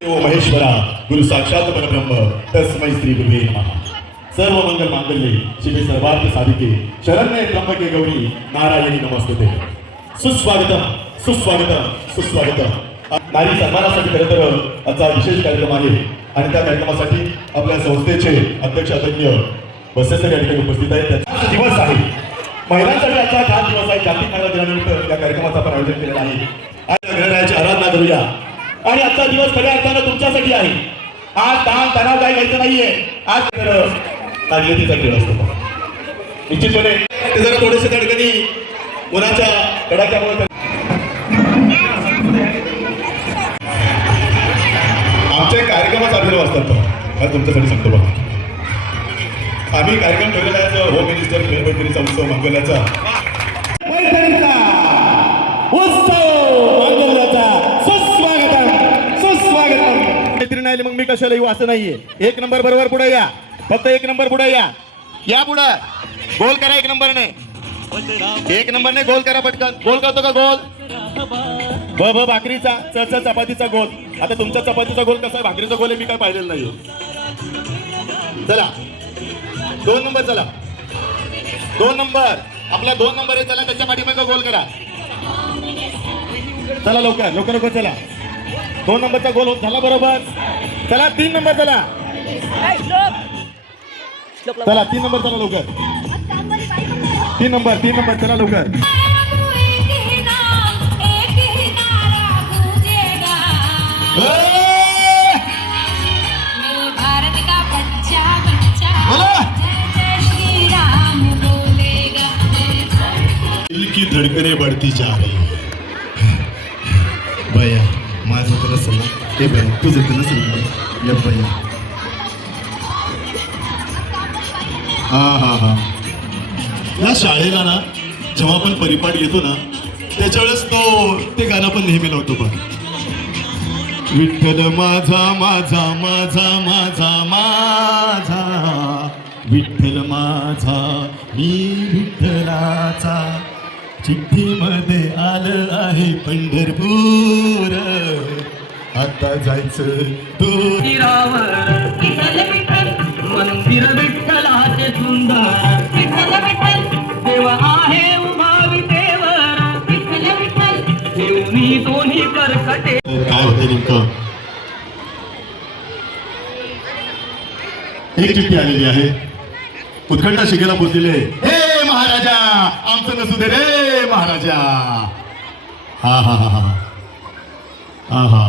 ओ महेश्वरा गुरु साक्षात परब्रह्म तस्मै श्री गुरुवे नमः। सर्व मंगल मांगल्ये शिवे सर्वार्थ साधिके शरण्ये त्र्यंबके गौरी नारायणी नमस्तुते। सुस्वागतम सुस्वागतम सुस्वागतम। नारी सन्मानासाठी खरं तर आजचा विशेष कार्यक्रम आहे आणि त्या कार्यक्रमासाठी आपल्या संस्थेचे अध्यक्ष आदरणीय बसेसर या ठिकाणी उपस्थित आहेत। त्याचा दिवस आहे महिलांसाठी आजचा खास दिवस आहे। जागतिक महिला दिनानिमित्त या कार्यक्रमाचं आपण आयोजन केलेलं आहे। आज गणरायाची आराधना करूया आणि आजचा दिवस खऱ्या अर्थानं तुमच्यासाठी आहे। आज ताण तणाव काय घ्यायचं नाहीये। आज तर ताकदीचा खेळ असतो निश्चितपणे ते जरा थोडेसे धडकनी उन्हाच्या कडाक्यामुळे आमचे कार्यक्रमाचा अभिनव असतात। मला तुमच्यासाठी सांगतो बघा, आम्ही कार्यक्रम ठेवलेला आहे होम मिनिस्टर फेरबैठकीचा उत्सव मंगल्याचा मग मी कशाला येऊ असं नाहीये। एक नंबर बरोबर पुढे या, फक्त एक नंबर पुढे या पुढे गोल करा। एक नंबरने गोल करा पटकन। गोल करतो का गोल? ब भाकरीचा च चपातीचा गोल। आता तुमचा चपातीचा गोल कसा आहे, भाकरीचा गोल आहे मी काय पाहिलेलं नाहीये। चला 2 नंबर, चला 2 नंबर आपला 2 नंबर आहे। चला त्याच्या पाठीमागे गोल करा। चला लवकर लवकर लवकर चला। 2 नंबरचा गोल झाला बरोबर। चला 3 नंबर चला। चला 3 नंबर चला लवकर। 3 नंबर चला लवकर। दिल की धड़कने बढ़ती जा रही है। भैया माझं तर असेल ना ते भैया तुझं तर नसेल या भैया। हा या शाळेला ना जेव्हा आपण परिपाठ घेतो ना त्याच्यावेळेस ते गाणं पण नेहमी लावतो पण विठ्ठल माझा माझा माझा माझा माझा विठ्ठल माझा मी विठ्ठलाचा चिठ्ठीमध्ये आलं आहे पंढरपूर आता जायचं दूरावर मंदिर विठ्ठलाचे सुंदर विठ्ठल विठ्ठल देव आहे उभा विटेवर विठ्ठल विठ्ठल देवनी दोन्ही करकटे। काय होते नेमकं एक चिठ्ठी आलेली आहे उत्खंडा शिकेला पोचलेले। हे महाराजा आमचं नसू दे रे महाराजा। हा हा हा हा हा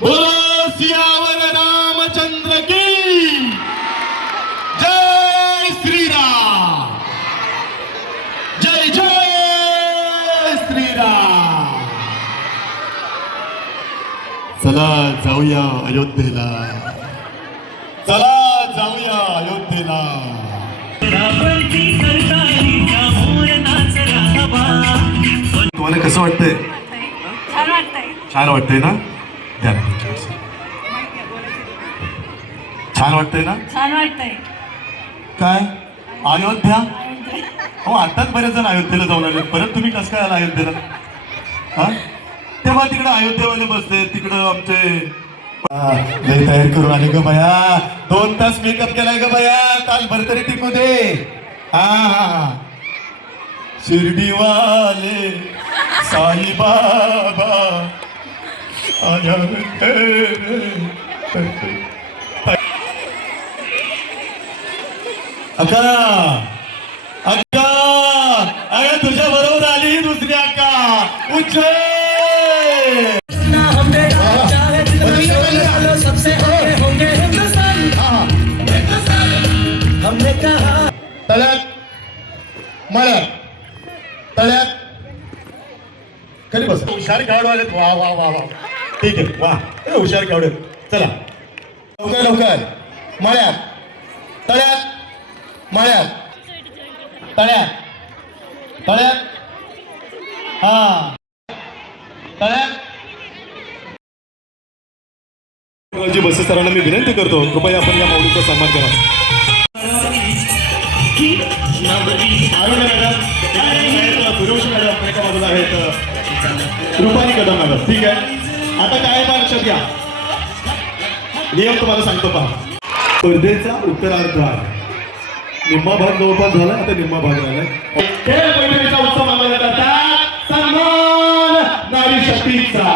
बोलो सियावर रामचंद्र की जय श्रीराम जय जय श्रीराम। चला जाऊया अयोध्येला, चला जाऊया अयोध्येला। तुम्हाला कसं वाटतंय? छान वाटतंय ना? छान वाटतंय ना? छान वाटतंय। काय अयोध्या? हो आताच बरेच जण अयोध्येला जाऊन आले, परत तुम्ही कसं काय आला अयोध्येला? हा तेव्हा तिकडे अयोध्येवाले बसले, तिकडं आमचे लय तयार करून आले ग बया। 2 तास मेकअप केलाय ग बया, तासभर तरी टिकू दे। हा शिर्डीवाले साई बाबा आया अक्का अक्का अरे तुझ्या बरोबर आली दुसरी अक्का उच्च सबसे होंगे हमने कहा तळ्यात मळ्यात तळ्यात कधी बस हुशार खेळाडू आले। वा वा वा वा ठीक आहे वा हुशार खेळाडू। चला लवकर लवकर मळ्यात तळ्यात मळ्यात तळ्यात तळ्यात हा तळ्यात। बसेस सरांना मी विनंती करतो कृपया आपण या माऊलीचा सन्मान करा। सूर्यवंशी मॅडम एका बाजूला आहेत, रुपाली कदम मॅडम ठीक आहे। आता काय पहा लक्षात घ्या, नियम तुम्हाला सांगतो पहा. स्पर्धेचा उत्तरार्ध आहे. निम्मा भाग जवळपास झाला, आता निम्मा भाग राहिलाय. खेळ मैत्रीचा उत्सव मानला जातात सन्मान नारी शक्तीचा.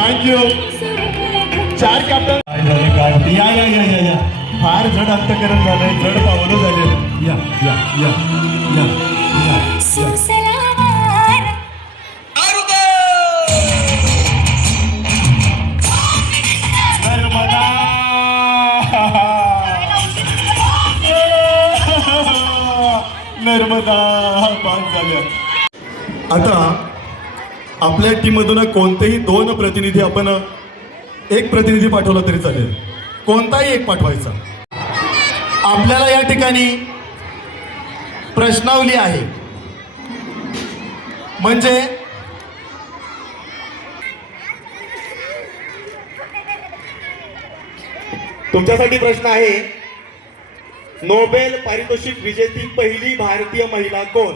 थँक्यू. चार कॅप्टन या फार जड अंतकरण झालंय, जड पावलं झाले. या या या या नर्मदा पास झाल्या. आता आपल्या टीम मधून कोणतेही दोन प्रतिनिधी, आपण एक प्रतिनिधी पाठवला तरी चालेल, कोणताही एक पाठवायचा. आपल्याला या ठिकाणी प्रश्नावली आहे, म्हणजे तुमच्यासाठी प्रश्न आहे, नोबेल पारितोषिक विजेती पहिली भारतीय महिला कोण?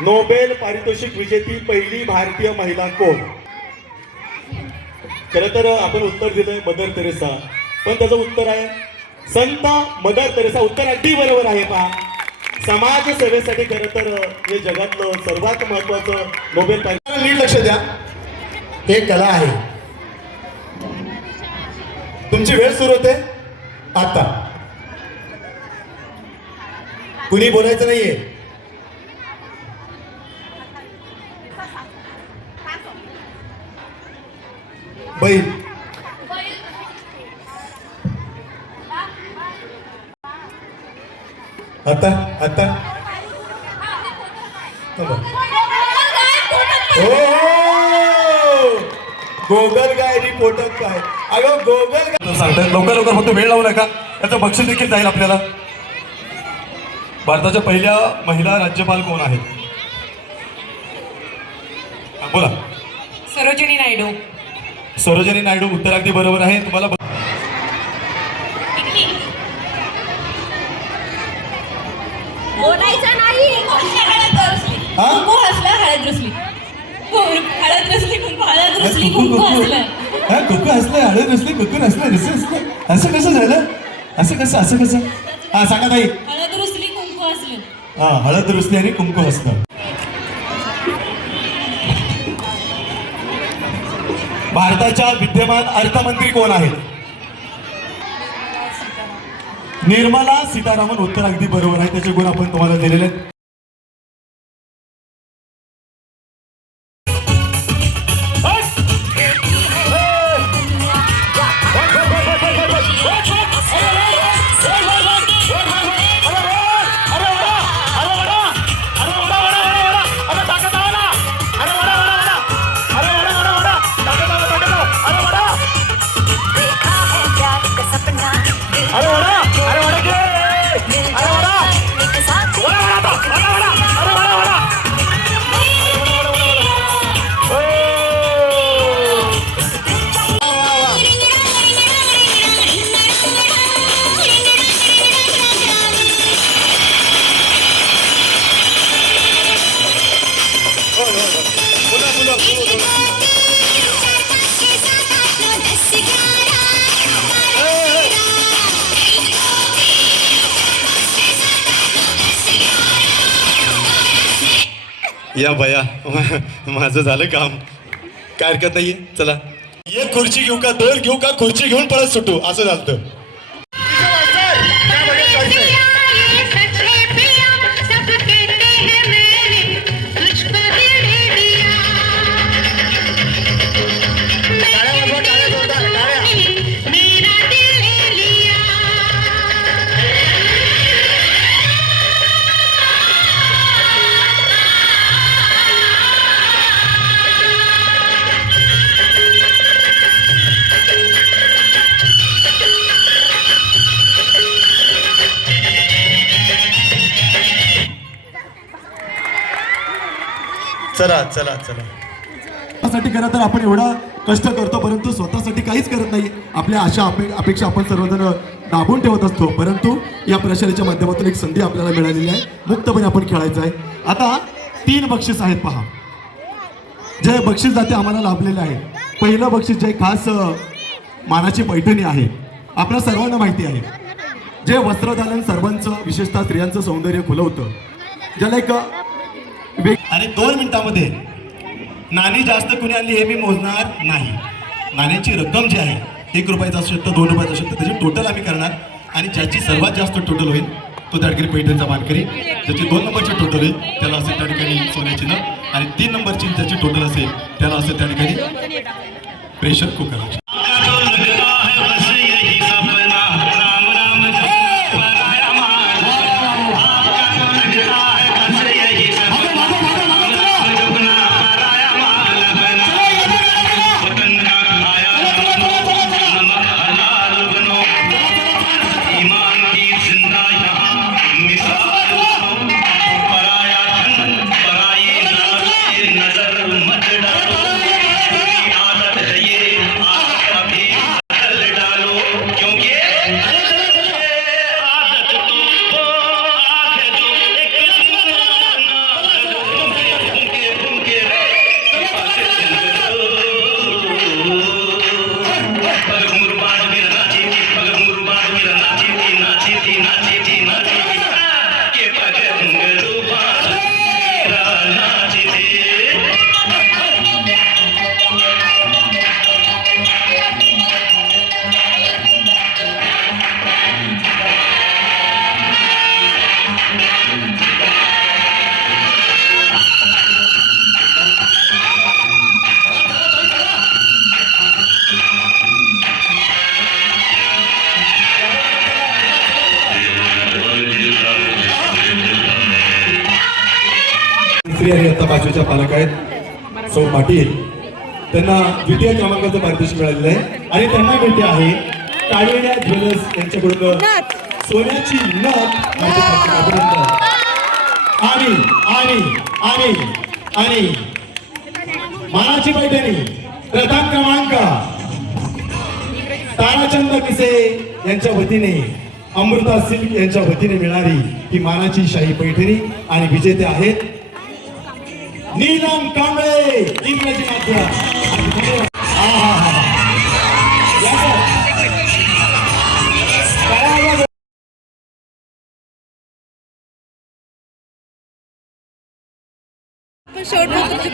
नोबेल पारितोषिक विजेती पहिली भारतीय महिला कोण? खरं तर आपण उत्तर दिलंय मदर तेरेसा, पण त्याचं उत्तर आहे संत मदर तेरेसा. उत्तर अगदी बरोबर आहे. पहा, समाज सेवेसाठी खरं तर हे जगातलं सर्वात महत्वाचं नोबेल पारितोषिक. नीट लक्ष द्या, हे कला आहे. तुमची वेळ सुरू होते आता, कुणी बोलायचं नाहीये. बैल आता आता गोगल गाय रिपोर्टर काय? अगं गोगल गाय सांगतात. लवकर फक्त वेळ लावू नका, त्याचं बक्षीस देखील जाईल आपल्याला. भारताच्या पहिल्या महिला राज्यपाल कोण आहेत? बोला. सरोजिनी नायडू. सरोजिनी नायडू, उत्तर अगदी बरोबर आहे. तुम्हाला बोलायचं नाही. कुंकू हसलं, हळद रुसली. हळद रुसली, कुंकू हळद रुसली, कुंकू हसलं. कुकू हसलं, हळद रुसली, कुकू हसलं, हसलं. असं कसं झालं? असं कसं? हा सांगा ताई. हळद रुसली, कुंकू हसलं. हा, हळद रुसली आणि कुंकू हसलं. भारताच्या विद्यमान अर्थमंत्री कोण आहेत? निर्मला सीतारामन. उत्तर अगदी बरोबर आहे, त्याचे गुण आपण तुम्हाला दिलेले आहेत. या बया माझं झालं काम, काय हरकत नाहीये. चला, एक खुर्ची घेऊ का, दोन घेऊ का, खुर्ची घेऊन पळत सुटू असं झालं. चला चला चला. स्वतःसाठी खरं तर आपण एवढा कष्ट करतो, परंतु स्वतःसाठी काहीच करत नाही. आपल्या आशा अपेक्षा आपण सर्वजण दाबून ठेवत असतो, परंतु या प्रशालेच्या माध्यमातून एक संधी आपल्याला मिळालेली आहे. मुक्तपणे आपण खेळायचं आहे. आता 3 बक्षीस आहेत पहा, जे बक्षीस दाते आम्हाला लाभलेले आहे. पहिलं बक्षीस जे खास मानाची पैठणी आहे, आपल्या सर्वांना माहिती आहे. जे वस्त्रदालन सर्वांचं, विशेषतः स्त्रियांचं सौंदर्य खुलवतं, ज्याला एक आणि 2 मिनिटामध्ये नाणी जास्त कुणी आणली हे मी मोजणार नाही. नाण्याची रक्कम जी आहे 1 रुपयाचा असेल तर 2 रुपयाचा असेल तर त्याची टोटल आम्ही करणार, आणि ज्याची सर्वात जास्त टोटल होईल तो त्या ठिकाणी पैठणचा मानकरी. ज्याची 2 नंबरची टोटल होईल त्याला असेल त्या ठिकाणी सोन्याची नथ, आणि 3 नंबरची ज्याची टोटल असेल त्याला असेल त्या ठिकाणी प्रेशर कुकर. आणि आता 5वीच्या पालक आहेत सौ पाटील, त्यांना द्वितीय क्रमांकाचं पारितोषिक मिळालेलं आहे, आणि त्यांना भेटते आहे काळवेड्या ज्वेलर्स यांच्याकडून सोन्याची नथ आणि आणि आणि आणि मानाची पैठणी प्रथम क्रमांक ताराचंद किसे यांच्या वतीने, अमृता सिल्क यांच्या वतीने मिळणारी ही मानाची शाही पैठणी. आणि विजेते आहेत नीलम कांबळे, इंग्रजी माध्यम.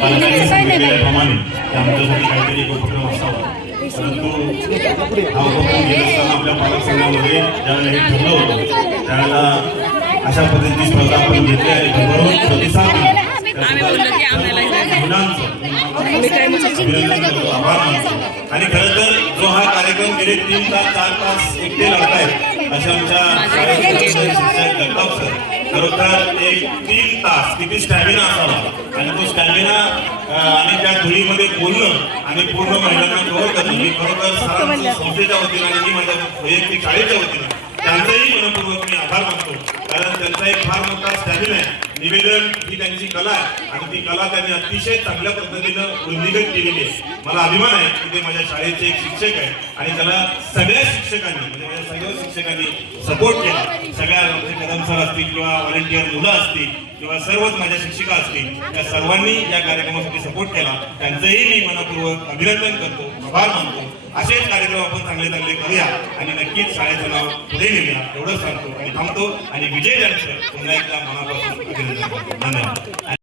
पालकांनी आमच्यासाठी काहीतरी एक उपक्रम असावा, परंतु हा उपक्रम घेत असताना आपल्या पालक संघामध्ये ज्यावेळेला हे ठरलं होतं त्यावेळेला अशा पद्धतीची स्पर्धा आपण घेतली आणि भरभरून प्रतिसाद दिला. आणि खरं तर जो हा कार्यक्रम गेले 3 तास 4 तास एकटे लढतायत अशा आमच्या शाळेचे शिक्षक जगताप सर, खरोखर एक 3 तास किती स्टॅमिना असावा, आणि तो स्टॅमिना आणि त्या धुळीमध्ये बोलणं आणि पूर्ण महिलांना कव्हर करणं, मी खरोखर सरांच्या संस्थेच्या वतीनं आणि मी माझ्या वैयक्तिक शाळेच्या वतीनं त्यांचाही मनपूर्वक मी आभार मानतो. कारण त्यांचा एक फार मोठा स्टॅमिना आहे. निवेदन ही त्यांची कला आहे, आणि ती कला त्यांनी अतिशय चांगल्या पद्धतीनं वृद्धिगत केलेली आहे. मला अभिमान आहे की ते माझ्या शाळेचे एक शिक्षक आहे, आणि त्याला सगळ्या शिक्षकांनी म्हणजे माझ्या सगळ्या शिक्षकांनी सपोर्ट केला. सगळ्या कदम सर असतील किंवा व्हॉलेंटियर मुलं असतील किंवा सर्वच माझ्या शिक्षिका असतील, त्या सर्वांनी या कार्यक्रमासाठी सपोर्ट केला. त्यांचंही मी मनपूर्वक अभिनंदन करतो, आभार मानतो. असेच कार्यक्रम आपण चांगले चांगले करूया, आणि नक्कीच शाळेचं नाव पुढे नेऊया एवढंच सांगतो आणि थांबतो. आणि विजय त्यांचं पुन्हा एकदा मनापासून अभिनंदन करतो. धन्यवाद.